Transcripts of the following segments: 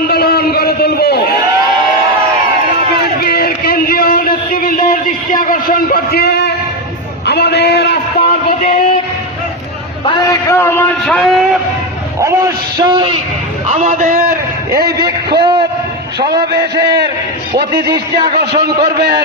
আন্দোলন গড়ে তুলব। বিএনপির কেন্দ্রীয় নেতৃবৃন্দের দৃষ্টি আকর্ষণ করছে আমাদের আস্থার প্রতীক তারেক রহমান সাহেব অবশ্যই আমাদের এই বিক্ষোভ সমাবেশের প্রতি দৃষ্টি আকর্ষণ করবেন।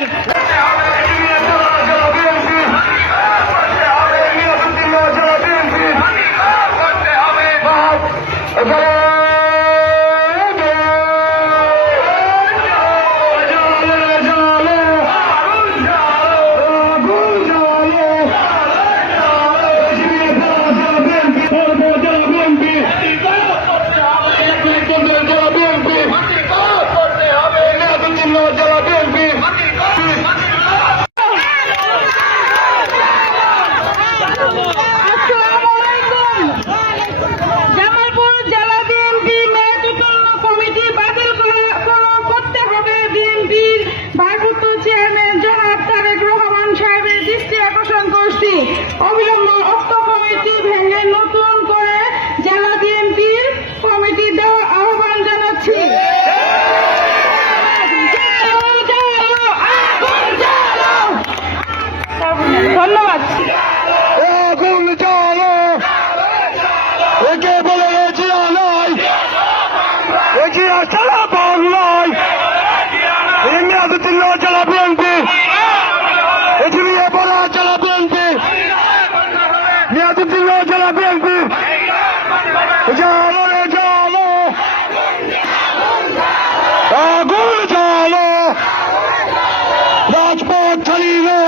অবিলম্ব অর্থ কমিটি ভেঙে নতুন করে জেলা বিএনপির কমিটি দেওয়ার আহ্বান জানাচ্ছি। ধন্যবাদ। রাজপথ চালিয়ে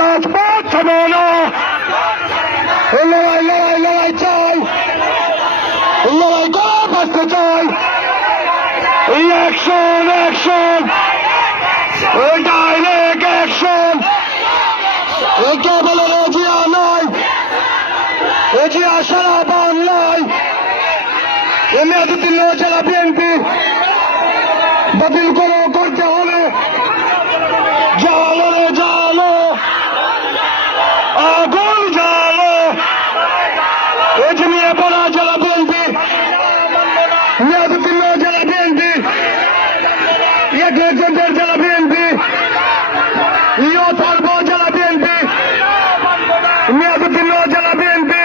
রাজপথ থামানো লড়াই লড়াই লড়াই চাই লড়াই করে বাঁচতে চাই অ্যাকশন অ্যাকশন ডাইরেক্ট অ্যাকশন একে বলে রেজিয়া নাই রেজিয়া সারা বাংলায় মেয়াদুদ্দিন জেলা বিএনপি বাতিল করতে হবে। জালো রে জালো আগুন জালো এজমিয়ে পড়া জেলা বিএনপি মেয়াদুদ্দিন জেলা বিএনপি একজনের জেলা বিএনপি ইয়থার্ব জেলা বিএনপি মেয়াদুদ্দিন জেলা বিএনপি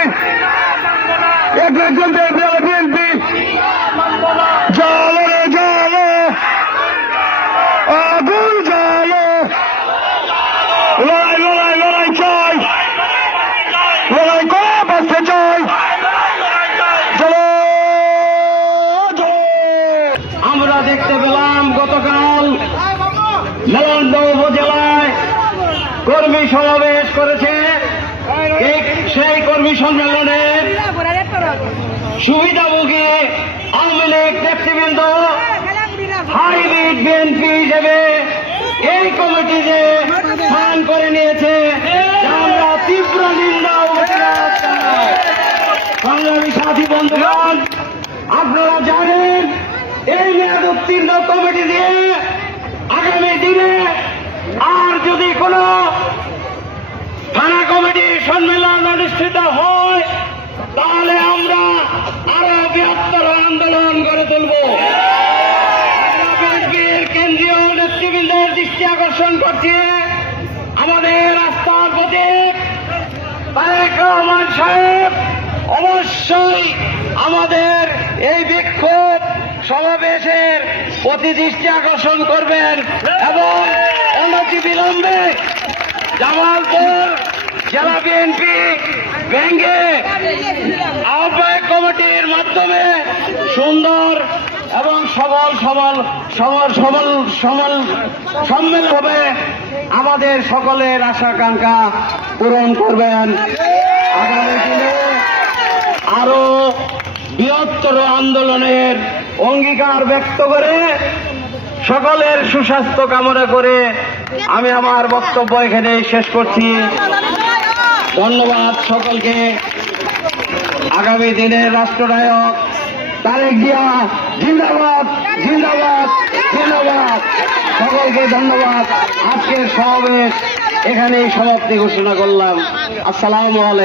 একজনের জেলা বিএনপি জালো রে জালো আগুন জালো লড়াই লড়াই লড়াই চাই লড়াই করে বাঁচতে চাই। আমরা দেখতে পেলাম গতকাল নালন্দা উপজেলায় কর্মী সমাবেশ করেছে। সেই কর্মী সম্মেলনের সুবিধাভোগী আওয়ামী লীগ নেতৃবৃন্দ হাইব্রিড বিএনপি হিসেবে এই কমিটিতে স্থান করে নিয়েছে। আমরা তীব্র নিন্দা ও প্রতিবাদ জানাই। সংগ্রামী সাথী বন্ধুগণ, আপনারা জানেন এই মেয়াদোত্তীর্ণ কমিটি দিয়ে আগামী দিনে আর যদি কোন থানা কমিটির সম্মেলন অনুষ্ঠিত হয় তাহলে আমরা আরো বৃহত্তর আন্দোলন গড়ে তুলব। বিএনপির কেন্দ্রীয় নেতৃবৃন্দের দৃষ্টি আকর্ষণ করছে আমাদের আস্থার প্রতীক তারেক রহমান সাহেব অবশ্যই আমাদের এই বিক্ষোভ সমাবেশের প্রতি দৃষ্টি আকর্ষণ করবেন এবং অনতি বিলম্বে জামালপুর জেলা বিএনপি ভেঙ্গে আহ্বায়ক কমিটির মাধ্যমে সুন্দর এবং সম্মেলন হবে আমাদের সকলের আশা আকাঙ্ক্ষা পূরণ করবেন। আগামী দিনে আরো বৃহত্তর আন্দোলনের অঙ্গীকার ব্যক্ত করে সকলের সুস্বাস্থ্য কামনা করে আমি আমার বক্তব্য এখানে শেষ করছি। ধন্যবাদ সকলকে। আগামী দিনের রাষ্ট্রনায়ক তারেক জিয়া জিন্দাবাদ জিন্দাবাদ জিন্দাবাদ। সকলকে ধন্যবাদ। আজকের সমাবেশ এখানেই সমাপ্তি ঘোষণা করলাম। আসসালামু আলাইকুম।